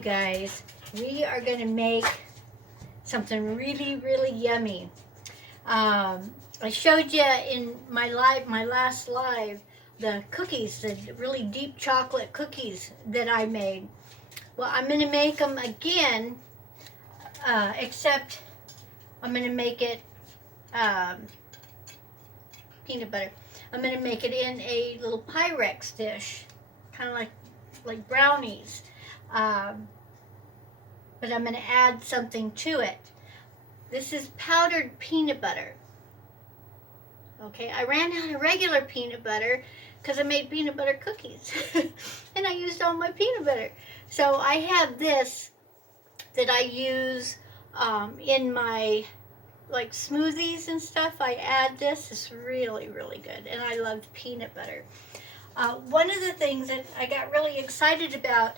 guys, we are going to make something really, really yummy. I showed you in my last live, the cookies, the really deep chocolate cookies that I made. Well, I'm going to make them again, except I'm going to make it peanut butter. I'm going to make it in a little Pyrex dish, kind of like brownies. But I'm going to add something to it. This is powdered peanut butter. Okay, I ran out of regular peanut butter because I made peanut butter cookies. And I used all my peanut butter. So I have this that I use in my like smoothies and stuff. I add this. It's really, really good. And I love peanut butter. One of the things that I got really excited about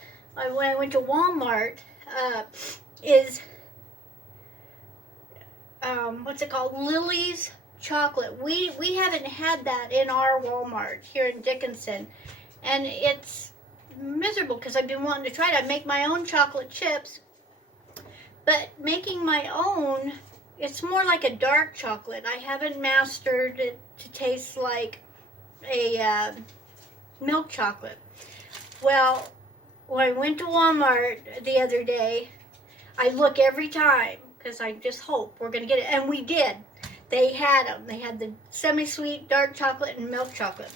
when I went to Walmart is what's it called? Lily's chocolate. We haven't had that in our Walmart here in Dickinson, and it's miserable because I've been wanting to try it. I make my own chocolate chips, but making my own, it's more like a dark chocolate. I haven't mastered it to taste like a milk chocolate. Well, when I went to Walmart the other day, I look every time because I just hope we're going to get it. And we did. They had them. They had the semi-sweet dark chocolate and milk chocolate.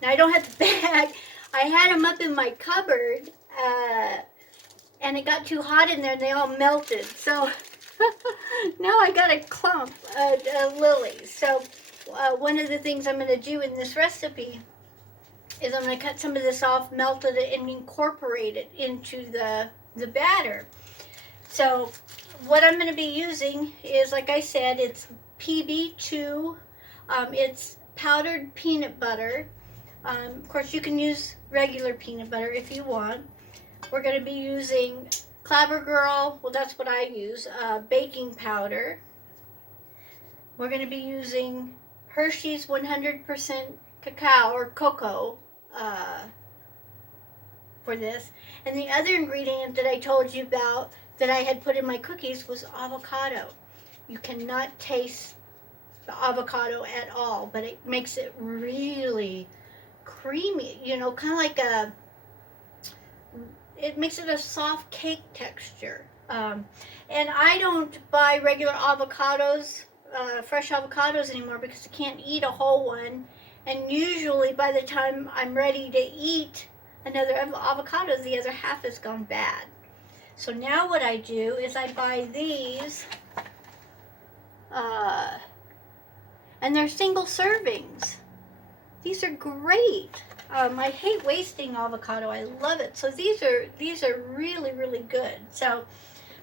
Now, I don't have the bag. I had them up in my cupboard, and it got too hot in there, and they all melted. So now I got a clump of lilies. So one of the things I'm going to do in this recipe is I'm going to cut some of this off, melt it, and incorporate it into the batter. So what I'm going to be using is, like I said, it's PB2. It's powdered peanut butter. Of course, you can use regular peanut butter if you want. We're going to be using Clabber Girl. Well, that's what I use. Baking powder. We're going to be using Hershey's 100% cacao or cocoa for this. And the other ingredient that I told you about that I had put in my cookies was avocado. You cannot taste the avocado at all, but it makes it really creamy, you know, kind of like it makes it a soft cake texture. And I don't buy regular avocados, fresh avocados anymore because I can't eat a whole one. And usually by the time I'm ready to eat another avocado, the other half has gone bad. So now what I do is I buy these, and they're single servings. These are great. I hate wasting avocado. I love it. So these are really, really good. So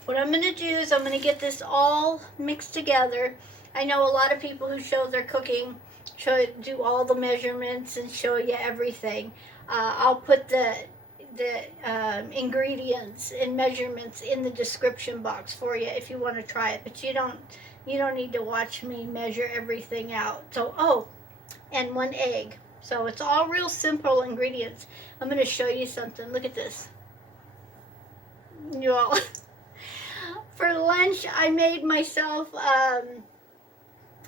what I'm going to do is I'm going to get this all mixed together. I know a lot of people who show their cooking do all the measurements and show you everything. I'll put the ingredients and measurements in the description box for you if you want to try it, but you don't need to watch me measure everything out. So and 1 egg. So it's all real simple ingredients. I'm going to show you something. Look at this. You all, for lunch I made myself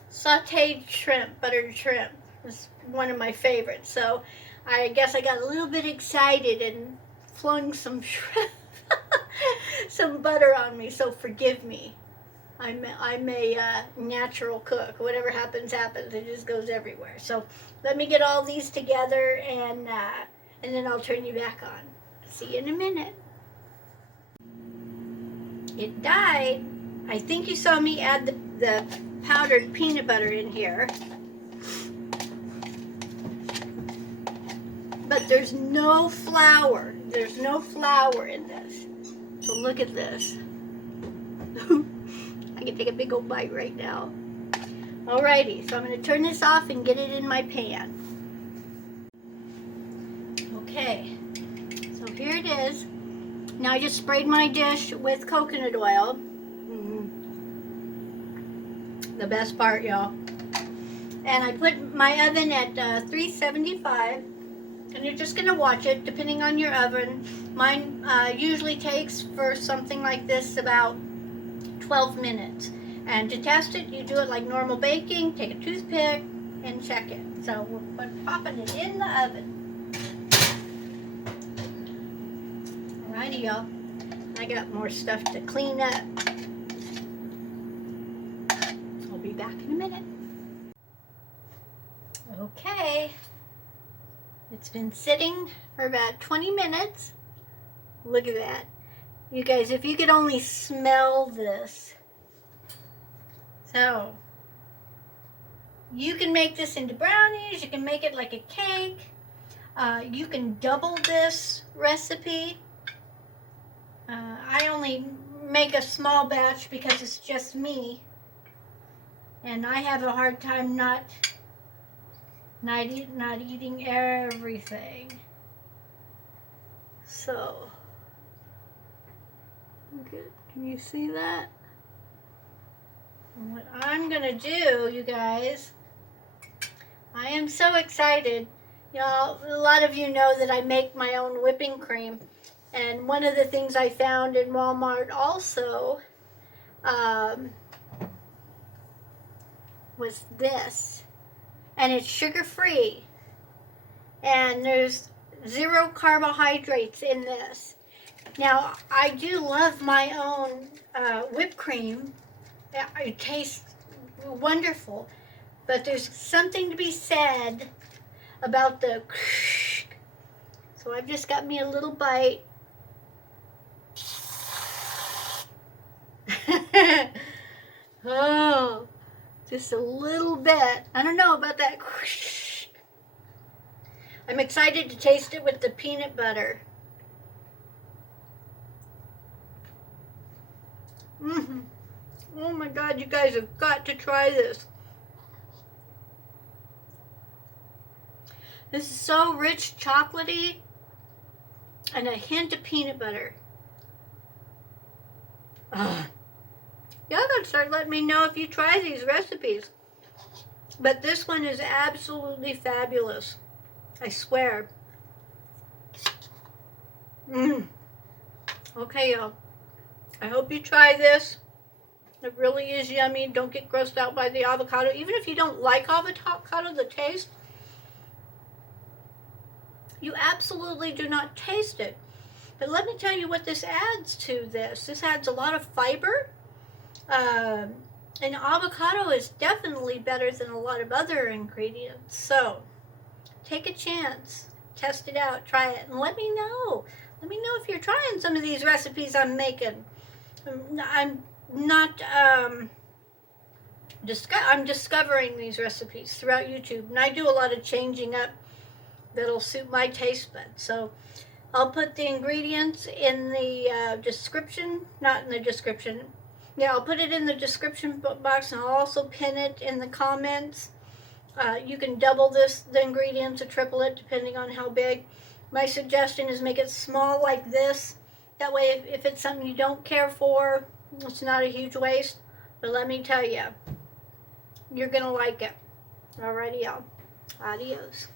sauteed shrimp, buttered shrimp. It's one of my favorites. So I guess I got a little bit excited and flung some shrimp, some butter on me, so forgive me. I'm a natural cook. Whatever happens, happens. It just goes everywhere. So let me get all these together, and then I'll turn you back on. See you in a minute. It died. I think you saw me add the powdered peanut butter in here. But there's no flour. There's no flour in this. So look at this. I can take a big old bite right now. Alrighty, so I'm going to turn this off and get it in my pan. Okay, so here it is. Now I just sprayed my dish with coconut oil. The best part, y'all. And I put my oven at 375. And you're just going to watch it depending on your oven. Mine usually takes for something like this about 12 minutes. And to test it, you do it like normal baking. Take a toothpick and check it. So we're popping it in the oven. Alrighty, y'all. I got more stuff to clean up. I'll be back in a minute. Okay. It's been sitting for about 20 minutes. Look at that. You guys, if you could only smell this. So, you can make this into brownies. You can make it like a cake. You can double this recipe. I only make a small batch because it's just me. And I have a hard time not eating everything. So, okay, can you see that? And what I'm gonna do, you guys, I am so excited. Y'all, a lot of you know that I make my own whipping cream. And one of the things I found in Walmart also was this. And it's sugar-free. And there's 0 carbohydrates in this. Now, I do love my own whipped cream. It tastes wonderful. But there's something to be said about the... So I've just got me a little bite. Oh, just a little bit. I don't know about that. I'm excited to taste it with the peanut butter. Oh my God, you guys have got to try this. This is so rich, chocolatey, and a hint of peanut butter. Y'all gotta start letting me know if you try these recipes. But this one is absolutely fabulous. I swear. Okay, y'all. I hope you try this. It really is yummy. Don't get grossed out by the avocado. Even if you don't like avocado, the taste, you absolutely do not taste it. But let me tell you what this adds to this. This adds a lot of fiber. And avocado is definitely better than a lot of other ingredients. So, take a chance. Test it out. Try it. And let me know. Let me know if you're trying some of these recipes I'm making. I'm not... I'm discovering these recipes throughout YouTube. And I do a lot of changing up that'll suit my taste buds. So, I'll put the ingredients in the description. Not in the description. Yeah, I'll put it in the description box, and I'll also pin it in the comments. You can double the ingredients or triple it, depending on how big. My suggestion is make it small like this. That way, if it's something you don't care for, it's not a huge waste. But let me tell you, you're going to like it. Alrighty, y'all. Adios.